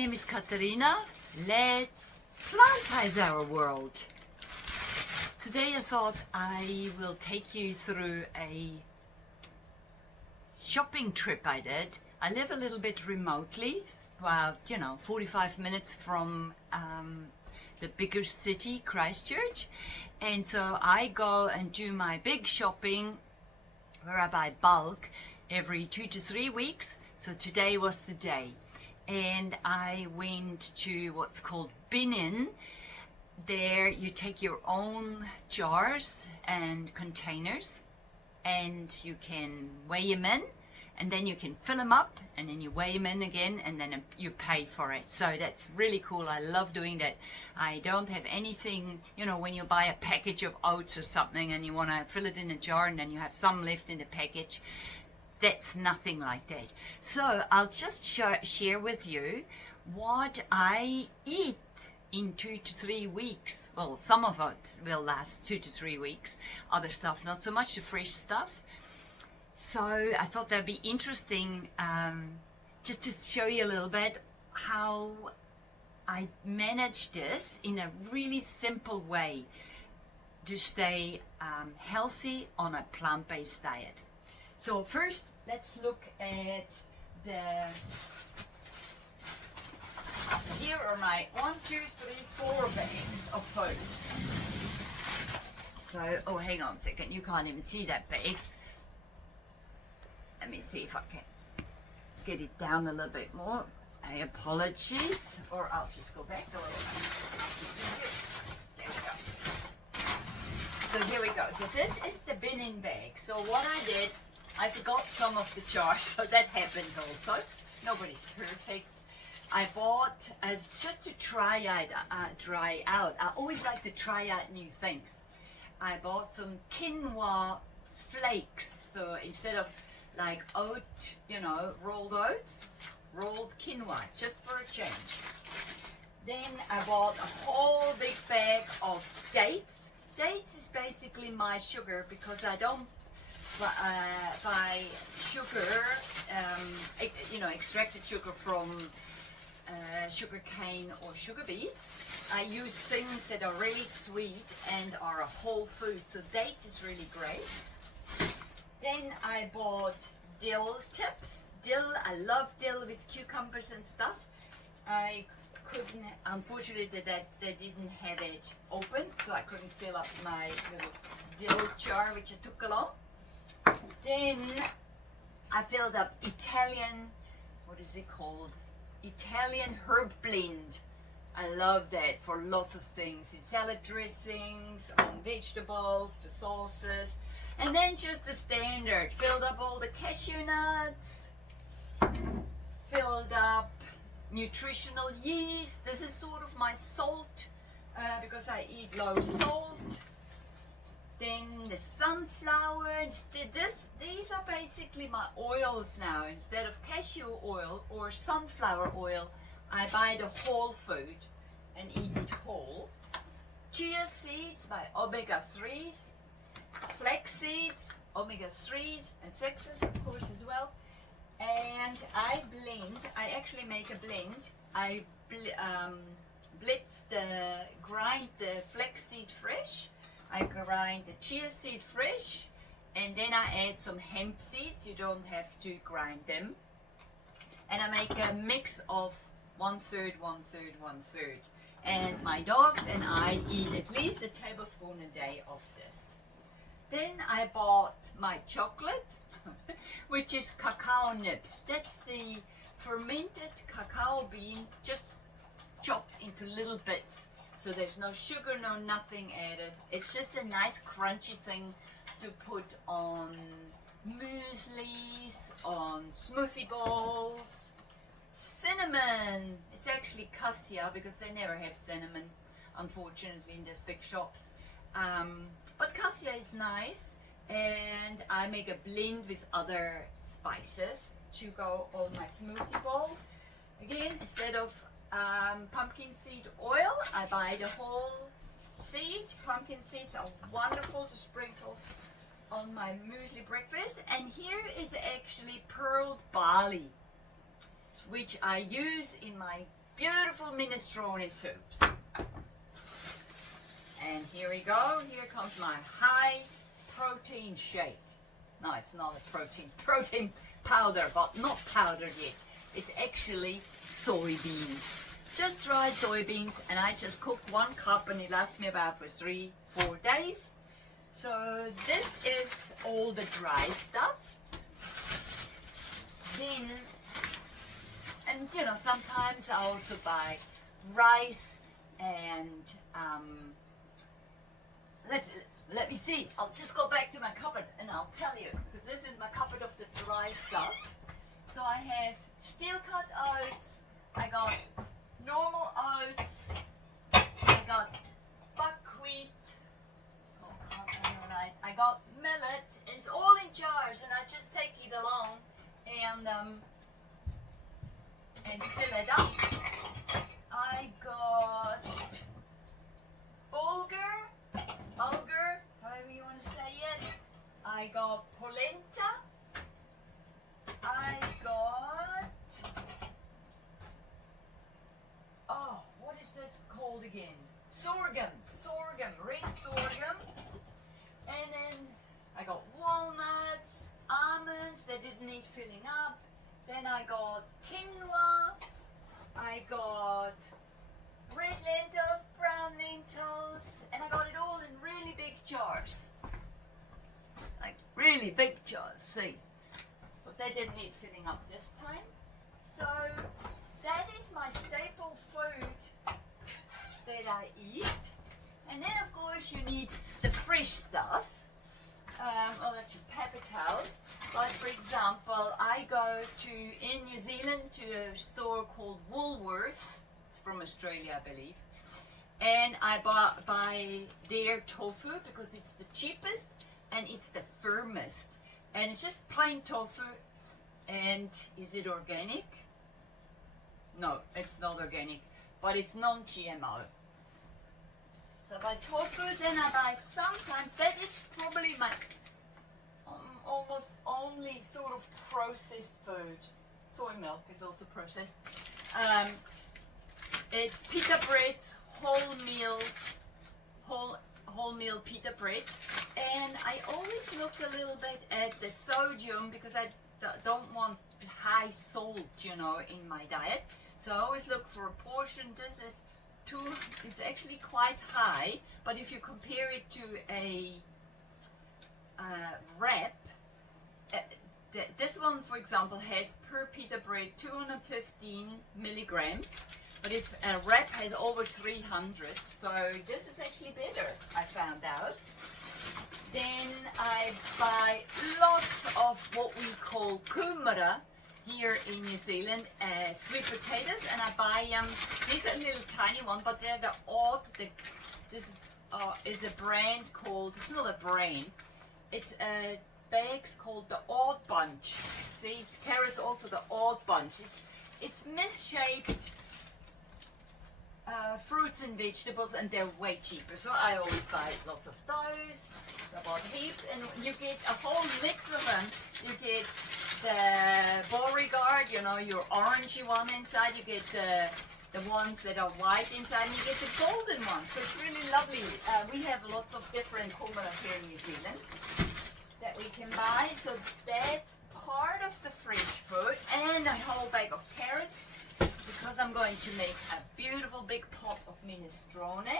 name is Katarina. Let's plantize our world. Today I thought I will take you through a shopping trip I did. I live a little bit remotely, about 45 minutes from the bigger city, Christchurch, and so I go and do my big shopping where I buy bulk every 2 to 3 weeks. So today was the day, and I went to what's called bin-in. There you take your own jars and containers and you can weigh them in, and then you can fill them up, and then you weigh them in again, and then you pay for it. So that's really cool. I love doing that. I don't have anything, when you buy a package of oats or something and you want to fill it in a jar and then you have some left in the package. That's nothing like that. So I'll just share with you what I eat in 2 to 3 weeks. Well, some of it will last 2 to 3 weeks. Other stuff, not so much, the fresh stuff. So I thought that'd be interesting, just to show you a little bit how I manage this in a really simple way to stay healthy on a plant-based diet. So first, let's look at so here are my 1, 2, 3, 4 bags of food. So, oh, hang on a second, you can't even see that bag. Let me see if I can get it down a little bit more. Apologies, or I'll just go back a little bit. There we go. So here we go. So this is the bin-in bag. So what I did, I forgot some of the jars, so that happens also. Nobody's perfect. I bought, as just to try out. I always like to try out new things. I bought some quinoa flakes. So instead of like oat, rolled oats, rolled quinoa, just for a change. Then I bought a whole big bag of dates. Dates is basically my sugar, because I don't buy sugar, extracted sugar from sugar cane or sugar beets. I use things that are really sweet and are a whole food, so dates is really great. Then I bought dill tips. Dill, I love dill with cucumbers and stuff. I couldn't, unfortunately, they didn't have it open, so I couldn't fill up my little dill jar, which I took along. Then I filled up Italian, what is it called? Italian herb blend. I love that for lots of things, in salad dressings, on vegetables, the sauces. And then just the standard, filled up all the cashew nuts, filled up nutritional yeast. This is sort of my salt, because I eat low salt. Then the sunflower, these are basically my oils now. Instead of cashew oil or sunflower oil, I buy the whole food and eat it whole. Chia seeds, my omega-3s, flax seeds, omega-3s and 6s, of course, as well. And I actually make a blend. I grind the flax seed fresh. I grind the chia seed fresh, and then I add some hemp seeds. You don't have to grind them. And I make a mix of 1/3, 1/3, 1/3. And my dogs and I eat at least a tablespoon a day of this. Then I bought my chocolate, which is cacao nibs. That's the fermented cacao bean, just chopped into little bits. So there's no sugar, no nothing added. It's just a nice crunchy thing to put on mueslis, on smoothie bowls. Cinnamon, it's actually cassia, because they never have cinnamon, unfortunately, in these big shops. But cassia is nice, and I make a blend with other spices to go on my smoothie bowl. Again, instead of pumpkin seed oil, I buy the whole seed. Pumpkin seeds are wonderful to sprinkle on my muesli breakfast. And here is actually pearled barley, which I use in my beautiful minestrone soups. And here we go. Here comes my high protein shake. No, it's not a protein powder, but not powdered yet. It's actually soybeans. Just dried soybeans, and I just cooked 1 cup, and it lasts me about for 3-4 days. So this is all the dry stuff. Then, and you know, sometimes I also buy rice and let me see. I'll just go back to my cupboard and I'll tell you, because this is my cupboard of the dry stuff. So I have steel cut oats, I got normal oats, I got buckwheat, I got millet. It's all in jars, and I just take it along and fill it up. I got bulgur, however you want to say it. I got polenta. I got, oh, what is that called again? Sorghum, red sorghum. And then I got walnuts, almonds that didn't need filling up. Then I got quinoa. I got red lentils, brown lentils, and I got it all in really big jars. Like really big jars, see? But they didn't need filling up this time. So that is my staple food that I eat. And then of course you need the fresh stuff. Oh, that's just paper towels. Like for example, I go in New Zealand to a store called Woolworths. It's from Australia, I believe. And I buy their tofu because it's the cheapest and it's the firmest. And it's just plain tofu. And is it organic? No, it's not organic, but it's non-GMO. So I buy tofu, then I buy sometimes, that is probably my almost only sort of processed food. Soy milk is also processed. It's pita breads, whole meal pita breads. And I always look a little bit at the sodium because I don't want high salt, you know, in my diet. So I always look for a portion. This is it's actually quite high, but if you compare it to a wrap, this one, for example, has per pita bread 215 milligrams, but if a wrap has over 300, so this is actually better, I found out. Then I buy lots of what we call kumara here in New Zealand, sweet potatoes, and I buy them. These are a little tiny one, but they're the odd. This is a brand called. It's not a brand. It's a bags called the Odd Bunch. See, carrots also the Odd Bunch. It's misshaped fruits and vegetables, and they're way cheaper. So I always buy lots of those. I bought heaps, and you get a whole mix of them. You get the Beauregard, you know, your orangey one inside. You get the ones that are white inside, and you get the golden ones. So it's really lovely. We have lots of different kumaras here in New Zealand that we can buy. So that's part of the fresh food, and a whole bag of carrots, because I'm going to make a beautiful big pot of minestrone.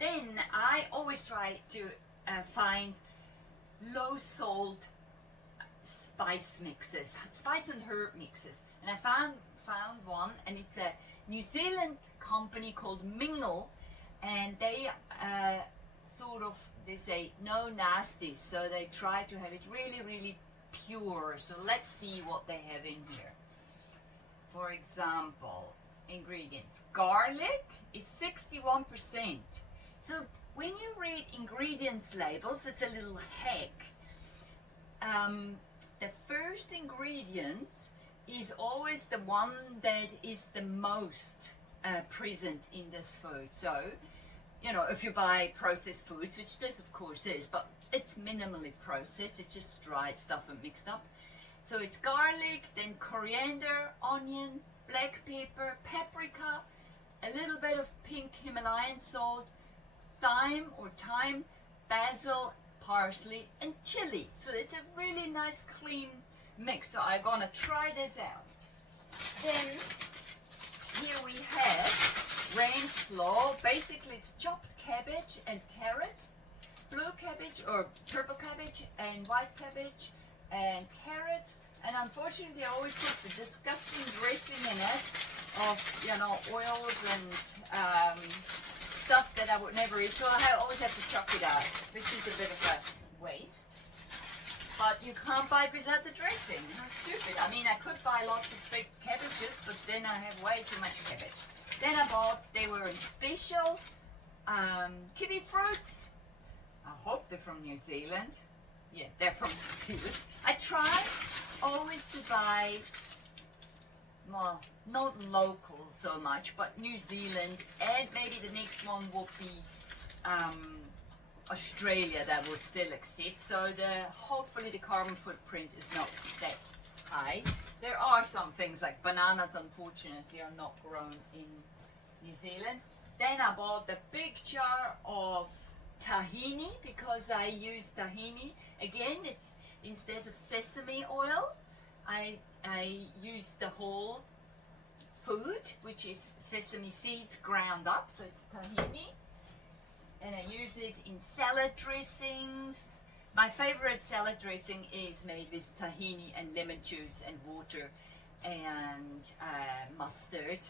Then I always try to find low salt spice mixes, spice and herb mixes, and I found one, and it's a New Zealand company called Mingle, and they they say no nasties, so they try to have it really pure. So let's see what they have in here. For example, ingredients. Garlic is 61%. So when you read ingredients labels, it's a little hack. The first ingredient is always the one that is the most present in this food. So, you know, if you buy processed foods, which this of course is, but it's minimally processed, it's just dried stuff and mixed up. So it's garlic, then coriander, onion, black pepper, paprika, a little bit of pink Himalayan salt, thyme, basil, parsley, and chili. So it's a really nice clean mix. So I'm gonna try this out. Then here we have range slaw. Basically it's chopped cabbage and carrots, blue cabbage or purple cabbage and white cabbage and carrots. And unfortunately I always put the disgusting dressing in it of, you know, oils and stuff that I would never eat. So I always have to chuck it out, which is a bit of a waste. But you can't buy it without the dressing. How stupid. I mean, I could buy lots of big cabbages, but then I have way too much cabbage. Then I bought, they were in special, kiwi fruits. I hope they're from New Zealand. Yeah, they're from New Zealand. I try always to buy, well, not local so much, but New Zealand, and maybe the next one will be Australia, that would still accept. So hopefully the carbon footprint is not that high. There are some things like bananas, unfortunately, are not grown in New Zealand. Then I bought the big jar of tahini because I use tahini. Again, it's instead of sesame oil, I use the whole food, which is sesame seeds ground up, so it's tahini. And I use it in salad dressings. My favorite salad dressing is made with tahini and lemon juice and water and mustard.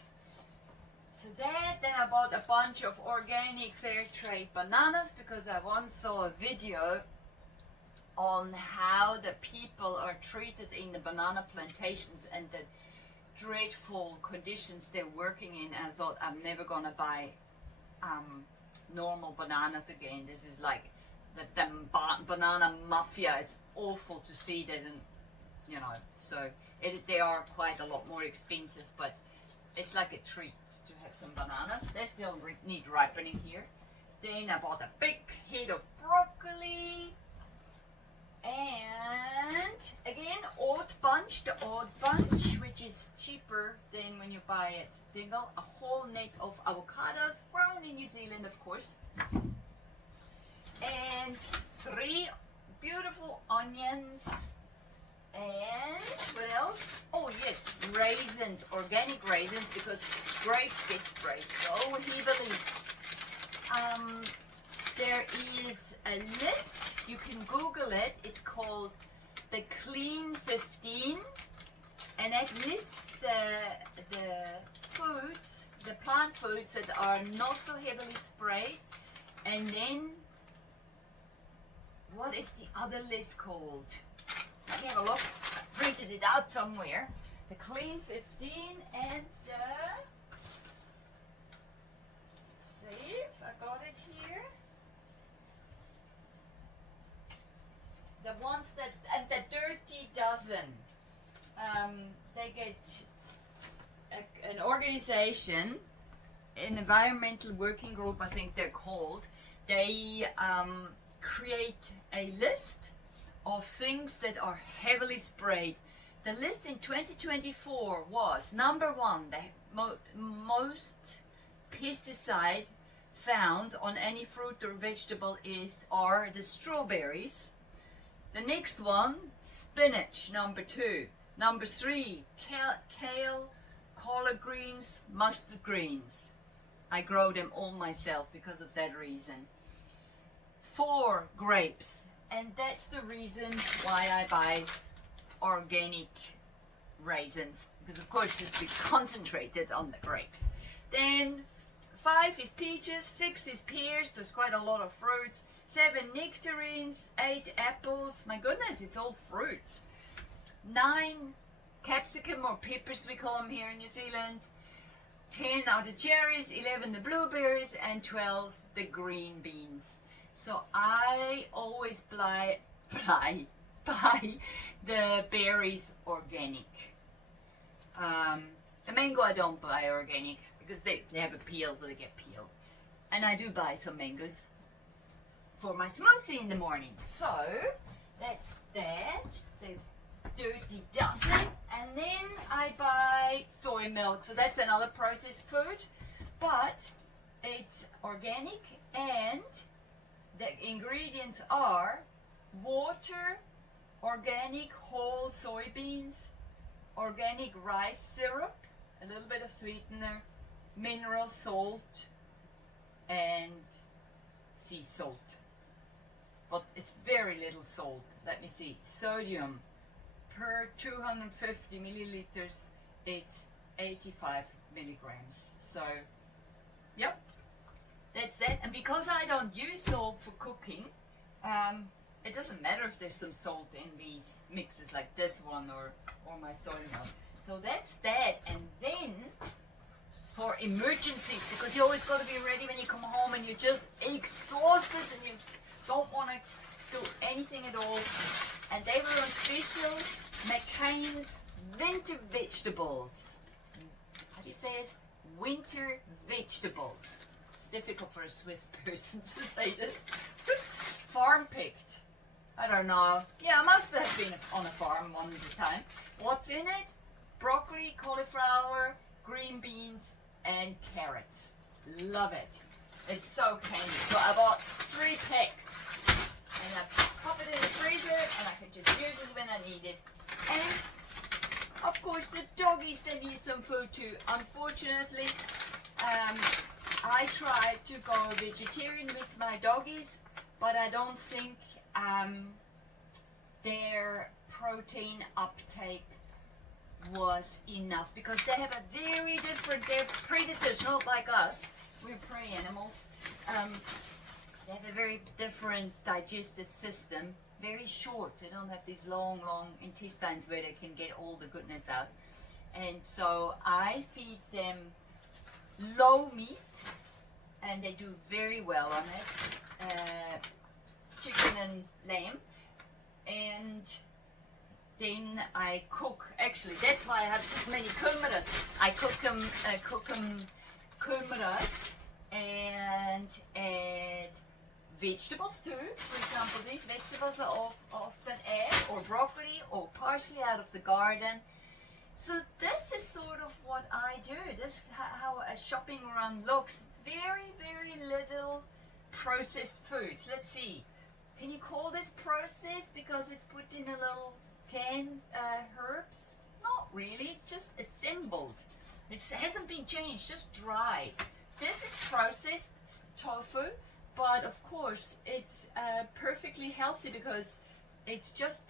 So that, then I bought a bunch of organic fair trade bananas because I once saw a video on how the people are treated in the banana plantations and the dreadful conditions they're working in. And I thought, I'm never gonna buy normal bananas again. This is like the banana mafia. It's awful to see that, and you know, so they are quite a lot more expensive, but it's like a treat to have some bananas. They still need ripening here. Then I bought a big head of broccoli, and again Odd Bunch, the Odd Bunch, which is cheaper than when you buy it single. A whole net of avocados, grown in New Zealand, of course, and 3 beautiful onions. And what else? Oh yes, raisins, organic raisins, because grapes get sprayed so heavily. There is a list, you can Google it, it's called the Clean 15, and it lists the foods, the plant foods that are not so heavily sprayed. And then, what is the other list called? Let me have a look. I printed it out somewhere. The Clean 15 and let's see if I got it here. The ones that, and the Dirty Dozen. They get an organization, an environmental working group, I think they're called. They create a list of things that are heavily sprayed. The list in 2024 was number 1, the most pesticide found on any fruit or vegetable are the strawberries. The next one, spinach, number 2. Number 3, kale, collard greens, mustard greens. I grow them all myself because of that reason. 4, grapes. And that's the reason why I buy organic raisins, because of course it's been concentrated on the grapes. Then 5 is peaches, 6 is pears, so it's quite a lot of fruits. 7 nectarines, 8 apples, my goodness, it's all fruits. 9 capsicum or peppers, we call them here in New Zealand. 10 are the cherries, 11 the blueberries, and 12 the green beans. So I always buy the berries organic. The mango I don't buy organic because they have a peel, so they get peeled. And I do buy some mangoes for my smoothie in the morning. So that's that. The dirty dozen. And then I buy soy milk. So that's another processed food, but it's organic, and the ingredients are water, organic whole soybeans, organic rice syrup, a little bit of sweetener, mineral salt, and sea salt. But it's very little salt. Let me see. Sodium per 250 milliliters, it's 85 milligrams. So, yep, that's that. And because I don't use salt for cooking, it doesn't matter if there's some salt in these mixes like this one or my soy milk. So that's that. And then for emergencies, because you always got to be ready when you come home and you're just exhausted and you don't want to do anything at all. And they were on special, McCain's winter vegetables. How do you say it? Winter vegetables. It's difficult for a Swiss person to say this. Farm picked. I don't know. Yeah, I must have been on a farm one time. What's in it? Broccoli, cauliflower, green beans, and carrots. Love it. It's so candy. So I bought 3 packs. And I pop it in the freezer and I can just use it when I need it. And of course the doggies, they need some food too. Unfortunately, I tried to go vegetarian with my doggies, but I don't think their protein uptake was enough, because they have a very different, they're predators, not like us. We're prey animals. They have a very different digestive system, very short. They don't have these long intestines where they can get all the goodness out. And so I feed them low meat, and they do very well on it. Chicken and lamb. And then I cook, actually that's why I have so many kumras. I cook them kumras and add vegetables too. For example, these vegetables are often add, or broccoli or parsley out of the garden. So this is sort of what I do. This is how a shopping run looks. Very, very little processed foods. Let's see. Can you call this processed because it's put in a little canned herbs? Not really, just assembled. It hasn't been changed, just dried. This is processed tofu, but of course it's perfectly healthy because it's just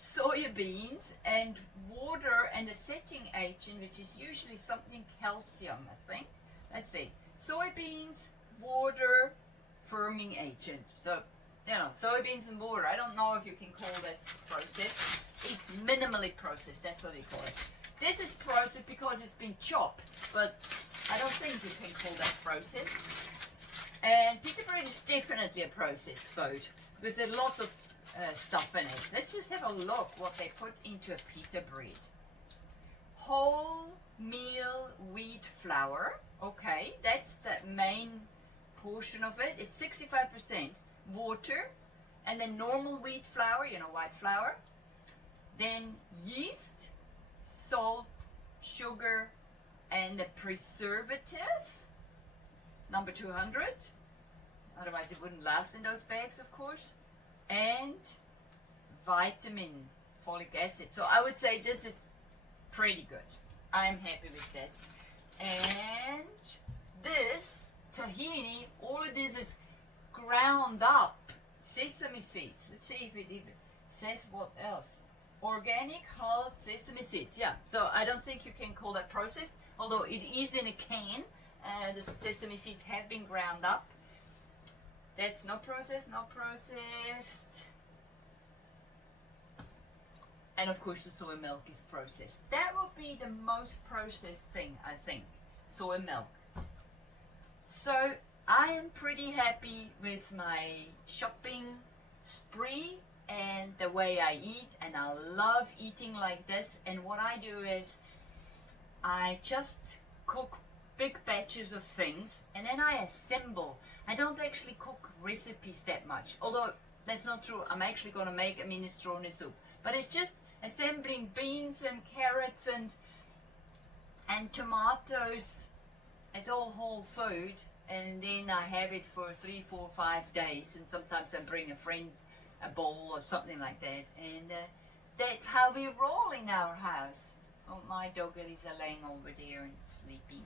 soya beans and water and a setting agent, which is usually something calcium, I think. Let's see, soybeans, water, firming agent. So, you know, soybeans and water. I don't know if you can call this processed. It's minimally processed, that's what they call it. This is processed because it's been chopped, but I don't think you can call that processed. And pita bread is definitely a processed food because there's lots of stuff in it. Let's just have a look what they put into a pita bread. Whole meal wheat flour. Okay, that's the main portion of it. It's 65% water, and then normal wheat flour, you know, white flour. Then yeast, salt, sugar, and a preservative, number 200. Otherwise it wouldn't last in those bags, of course. And vitamin, folic acid. So I would say this is pretty good. I'm happy with that. And this tahini, all of this is ground up sesame seeds. Let's see if it even says what else. Organic hulled sesame seeds. Yeah, so I don't think you can call that processed, although it is in a can. The sesame seeds have been ground up. That's not processed, not processed. And of course the soy milk is processed. That would be the most processed thing, I think, soy milk. So I am pretty happy with my shopping spree and the way I eat, and I love eating like this. And what I do is I just cook big batches of things and then I assemble. I don't actually cook recipes that much, although that's not true. I'm actually going to make a minestrone soup. But it's just assembling beans and carrots and tomatoes. It's all whole food. And then I have it for 3, 4, 5 days. And sometimes I bring a friend a bowl or something like that. And that's how we roll in our house. Oh, my doggies are laying over there and sleeping.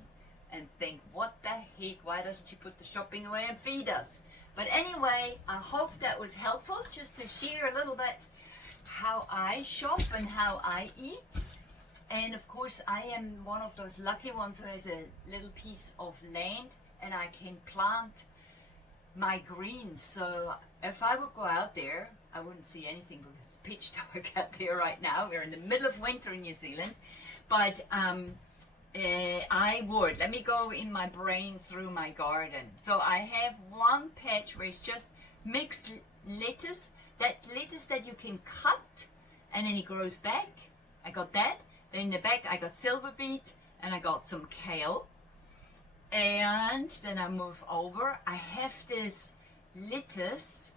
And think, what the heck, why doesn't she put the shopping away and feed us? But anyway, I hope that was helpful, just to share a little bit how I shop and how I eat. And of course, I am one of those lucky ones who has a little piece of land and I can plant my greens. So if I would go out there, I wouldn't see anything because it's pitch dark out there right now. We're in the middle of winter in New Zealand. But I would. Let me go in my brain through my garden. So I have one patch where it's just mixed lettuce. That lettuce that you can cut and then it grows back. I got that. Then in the back I got silver beet and I got some kale. And then I move over. I have this lettuce,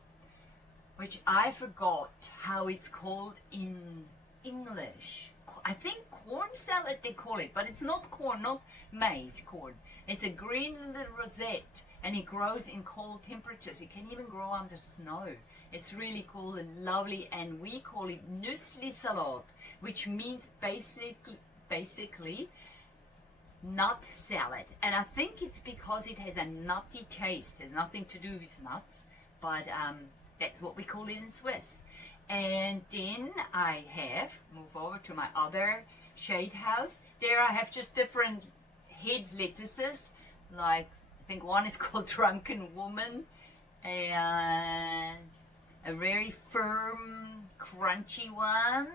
which I forgot how it's called in English. I think corn salad they call it, but it's not corn, not maize corn. It's a green little rosette and it grows in cold temperatures. It can even grow under snow. It's really cool and lovely, and we call it nusslisalat, which means basically nut salad. And I think it's because it has a nutty taste. It has nothing to do with nuts, but that's what we call it in Swiss. And then I have, move over to my other shade house. There I have just different head lettuces. Like, I think one is called Drunken Woman. And a very firm, crunchy one.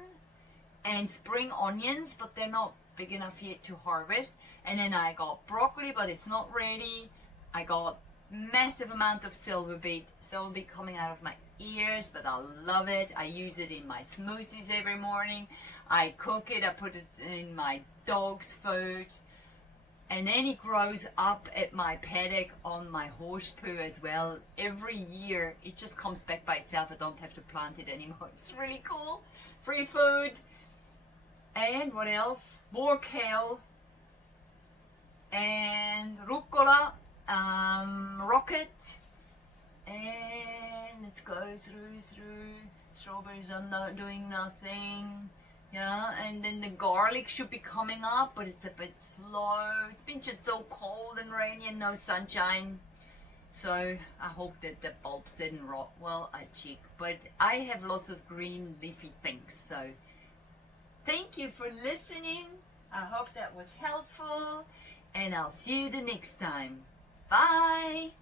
And spring onions, but they're not big enough yet to harvest. And then I got broccoli, but it's not ready. I got massive amount of silver beet coming out of my ears, but I love it. I use it in my smoothies every morning. I cook it, I put it in my dog's food, and then it grows up at my paddock on my horse poo as well. Every year it just comes back by itself. I don't have to plant it anymore. It's really cool. Free food. And what else? More kale and rucola. Rocket, and let's go through. Strawberries are not doing nothing. Yeah, and then the garlic should be coming up, but it's a bit slow. It's been just so cold and rainy and no sunshine. So I hope that the bulbs didn't rot. Well, I check, but I have lots of green leafy things. So thank you for listening. I hope that was helpful, and I'll see you the next time. Bye!